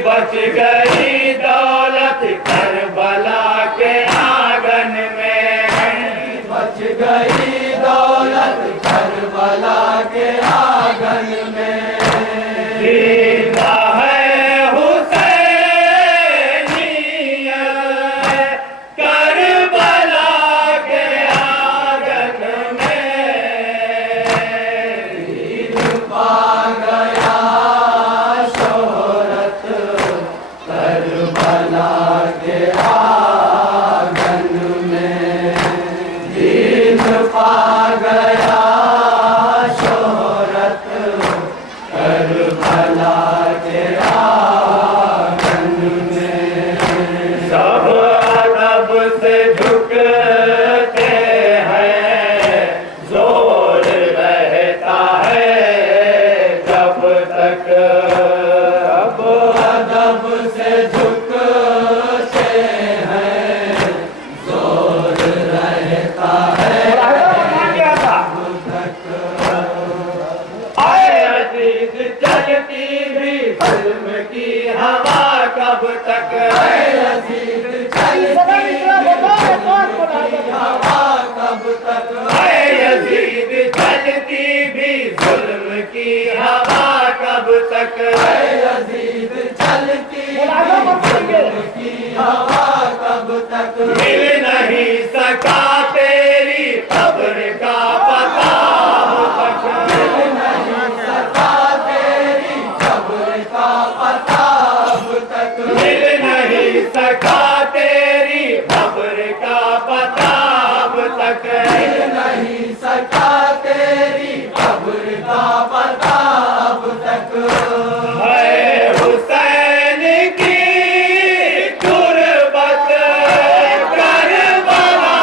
बच गई दौलत करबला के आंगन में, बच गई दौलत करबला के आंगन में। जिंदा है हुसैनियत करबला के आंगन में। ईद पा गया शोहरत करबला के आंगन में। ईद पा गया शोहरत करबला के आंगन में। सब अदब से झुकते हैं, जोर रहता है जब तक। सब अदब से झुकते हैं, जोर रहता है जब तक। आए अजीज चलती भी फिल्म की हवा कब तक। ऐ अजीज चलती भी हवा कब तक। आए अजीज चलती भी जुल्म की हवा कब तक। ऐ अजीज चलती भी की हवा कब तक। मिल नहीं सका तेरी कब्र का पता अब तक। मिल नहीं सका तेरी कब्र का पता अब तक। मिल नहीं सका तेरी कब्र का पता अब तक। मिल नहीं सका तेरी कब्र का पता अब तक। है हुसैन की तुरबत करबला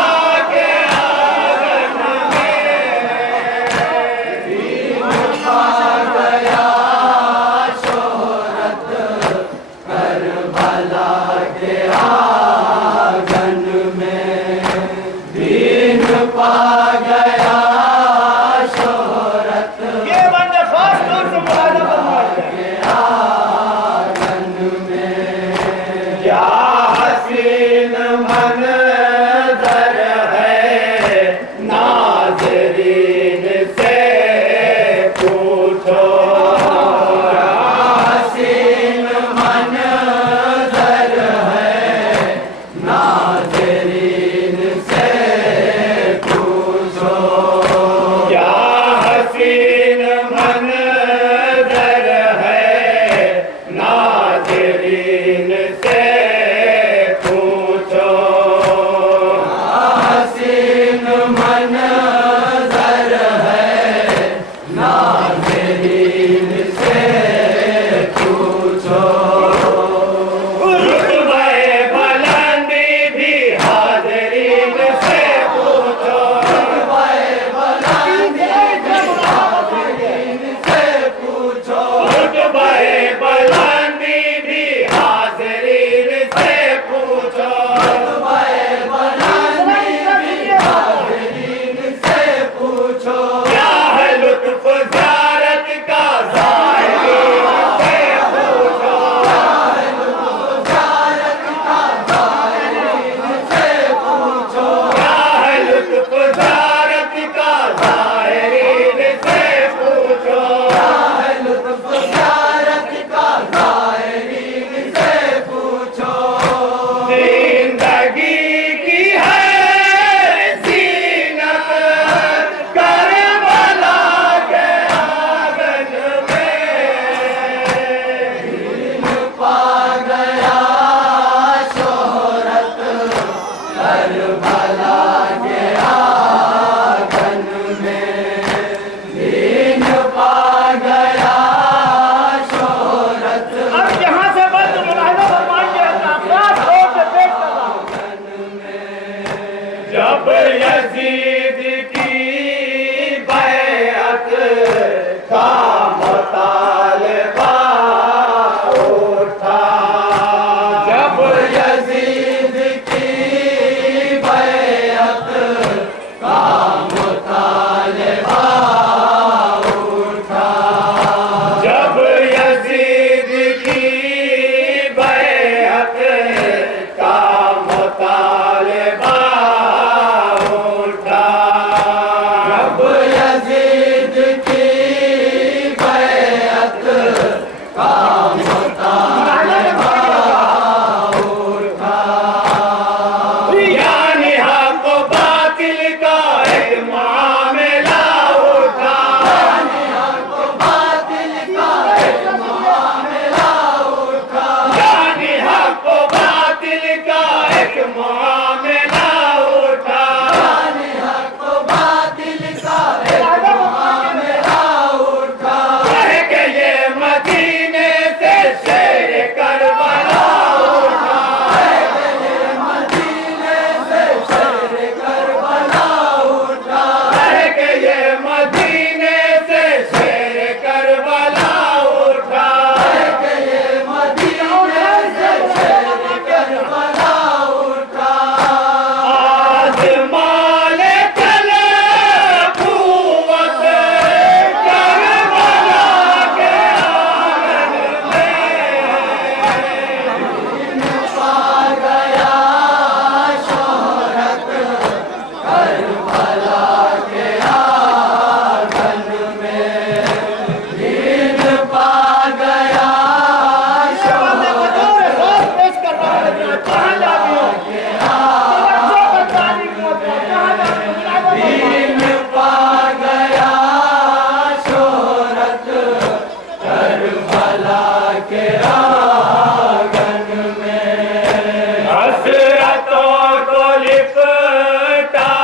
करबला के आंगन में हसरतों को लिपटाए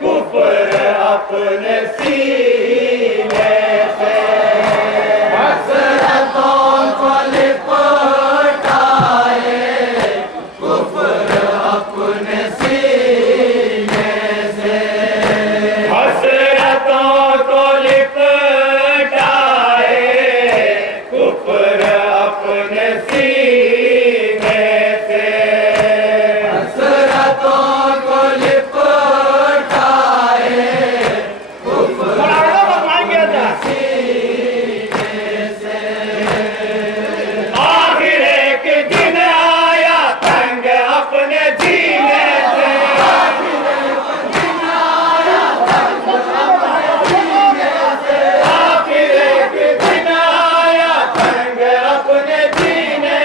कुफर अपने सीने से, हसरतों को लिपटाए कुफ्र अपने सीने से, हसरतों को लिपटाए कुफर अपने सीने से, हसरतों को लिपटाए कुफ्र आखिर एक दिन आया तंग अपने जीने से, आखिर एक दिन आया तंग अपने जीने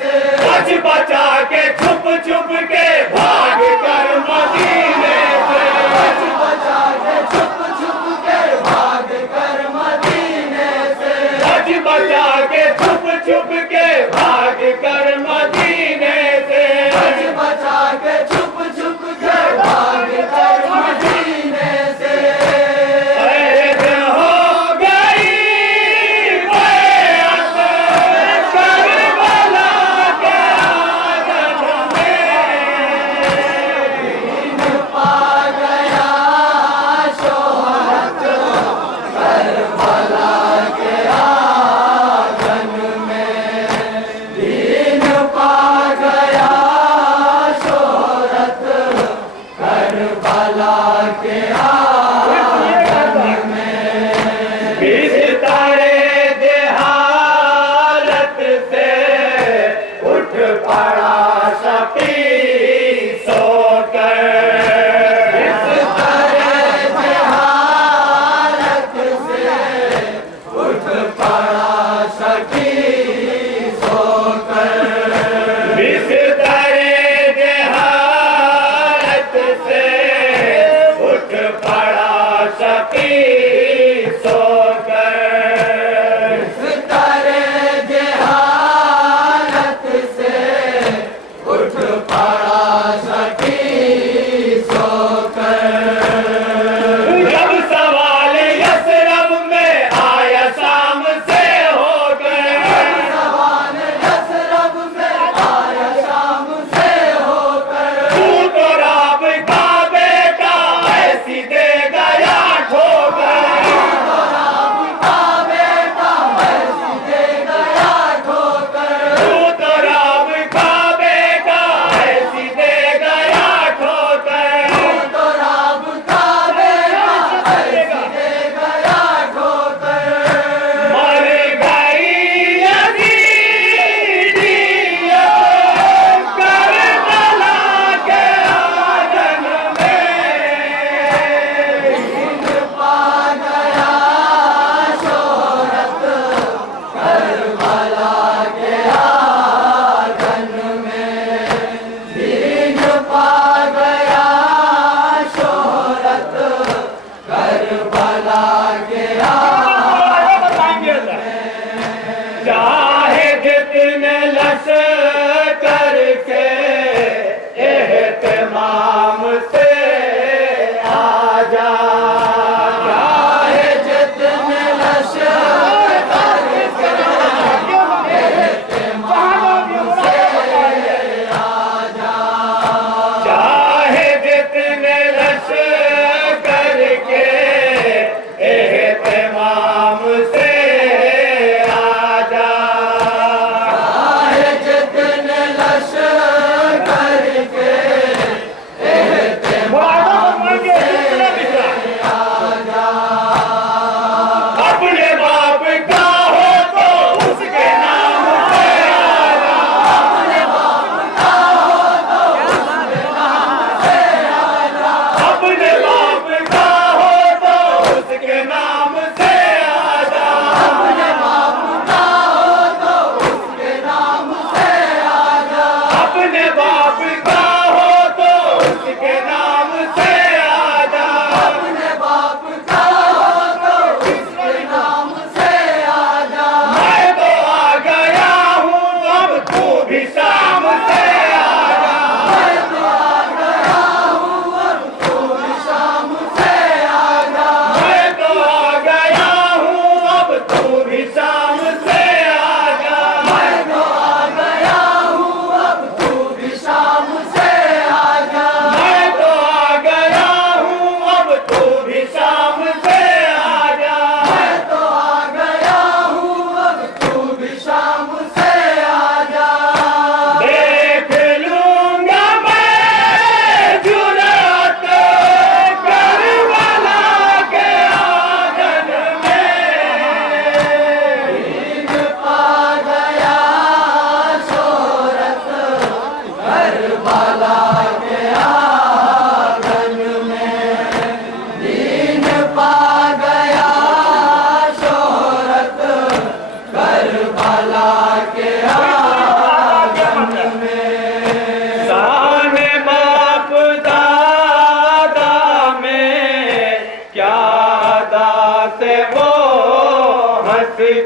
से, बच बचा के छुप छुप के भाग कर मदीने से, बच बचा के छुप छुप के भाग कर मदीने से, बच बचा के छुप छुप के भाग कर मदीने से, बच बचा के छुप छुप के भाग कर मदीने से, कैद हो गई बैअत करबला के आंगन में, दीन पा गया शोहरत करबला के आंगन में, दीन पा गया शोहरत करबला के आंगन में, बिस्तरे देहालत से उठ पड़ा शफी सोकर, बिस्तरे जहालत से उठ पड़ा सखी सोकर, बिस्तरे देहालत से उठ पड़ा शफी सोकर, बिस्तरे जहालत से उठ पड़ा सखी सोकर, जब सवाल यसरब में आया शाम से होकर, सवाल यसरब में आया शाम से होकर, तू तो राब काबे का ऐसी दे गया ठोकर, राम का बेटा ऐसी दे गया ठोकर, तू तो राब काबे का ऐसी दे गया ठोकर, तो राम का बेटा ऐसी दे गया ठोकर, मर गई यजीदिया करबला के आंगन में, दीन पा गया शोहरत करबला के आंगन में, दीन पा गया शोहरत करबला के चाहे जितने लश्कर के एहतमाम से आ जा, चाहे जितने लश्कर के एहतमाम से आ जा, चाहे जितने लश्कर के एहतमाम से आ जा, चाहे जितने लश्कर के एहतमाम से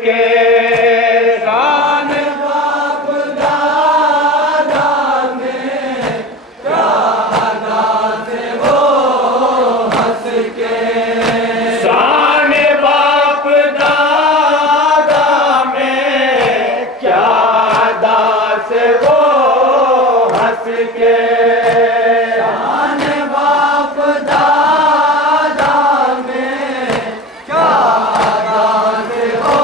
के शान बाप दादा में क्या अदा से वो हंस के शान बाप दादा में क्या दास वो हंस के शान बाप दादा में क्या अदा से वो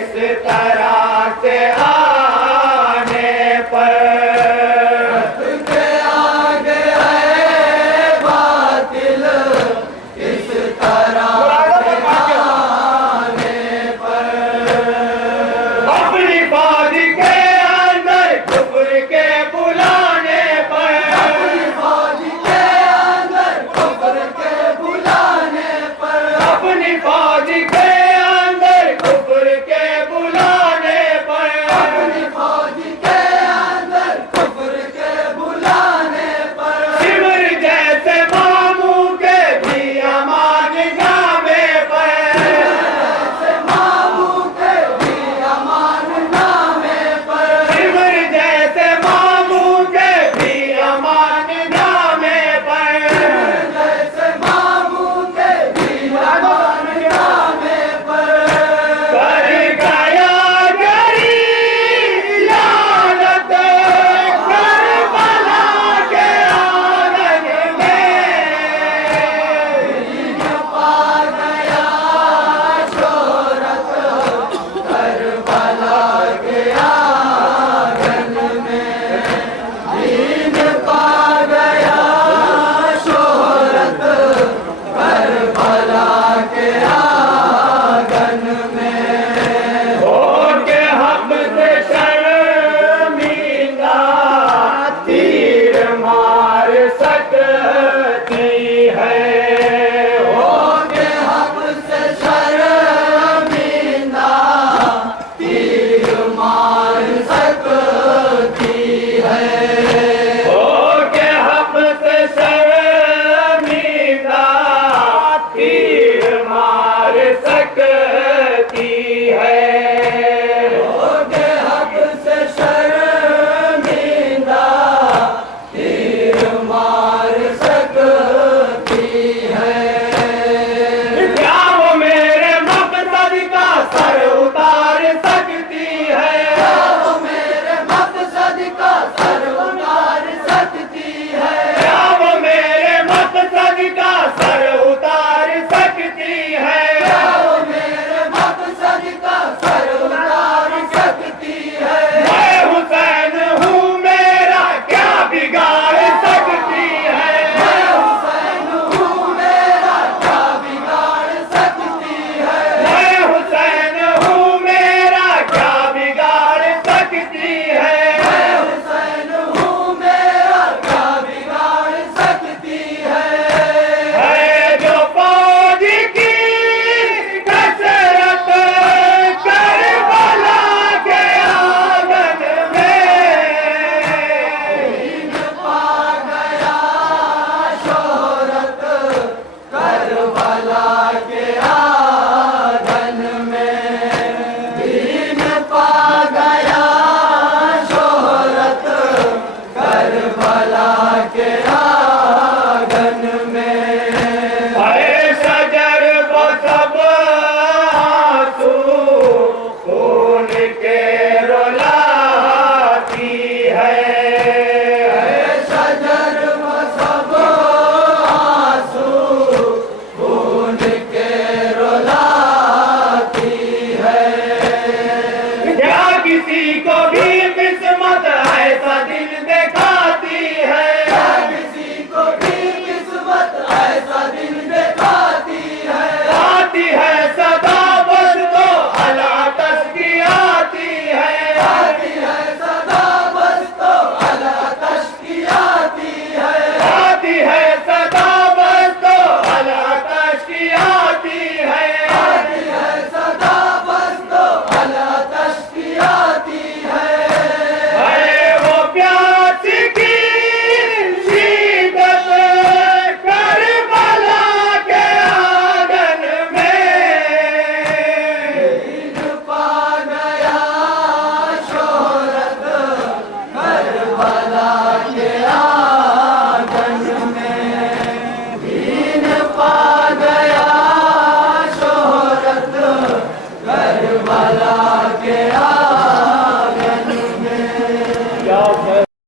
इस तरह से आने पर के आगे है बातिल इस तरह से आने पर अपनी फौज के अंदर कुफ्र के बुलाने पर अपनी फौज के अंदर कुफ्र के बुलाने पर अपनी फौज के अंदर कुफ्र के बुलाने पर अपनी फौज के अंदर कुफ्र के बुलाने पर सिमर जैसे मामू के भी अमान जामे पर ऐसे मामू के भी अमान नामे पर सिमर जैसे मामू के भी अमान जामे पर जैसे मामू के भी अमान नामे पर कर गया गरी लानत करबला के आंगन में पा गया शोहरत करबला के आंगन में दीन पा गया शोहरत करबला के आंगन में होके हक से शर्मिंदा तीर मार सकती है होके हम से शर्मिंदा तीर मार सकती है होके हक से शर्मिंदा तीर मार सकती है होके हक से शर्मिंदा तीर मार सकती है क्या वो मेरे मकसद का सर उतार सकती है वो मेरे मकसद का सर उतार सकती है क्या वो मेरे मकसद का सर उतार सकती है वो मेरे मकसद का सर उतार सकती है मैं हुसैन हूँ मेरा क्या बिगाड़ सकती है मैं हुसैन हूँ मेरा क्या बिगाड़ सकती है मैं हुसैन हूँ मेरा क्या बिगाड़ सकती है मैं हुसैन हूँ मेरा क्या बिगाड़ सकती है जो फौज की कसरत करबला के आंगन में दीन पा गया शोहरत करबला के आंगन में दीन पा गया शोहरत करबला के आंगन में अरे सजर को सब आंसू खून के रुलाती है शजर सब आंसू खून के रुलाती है क्या किसी को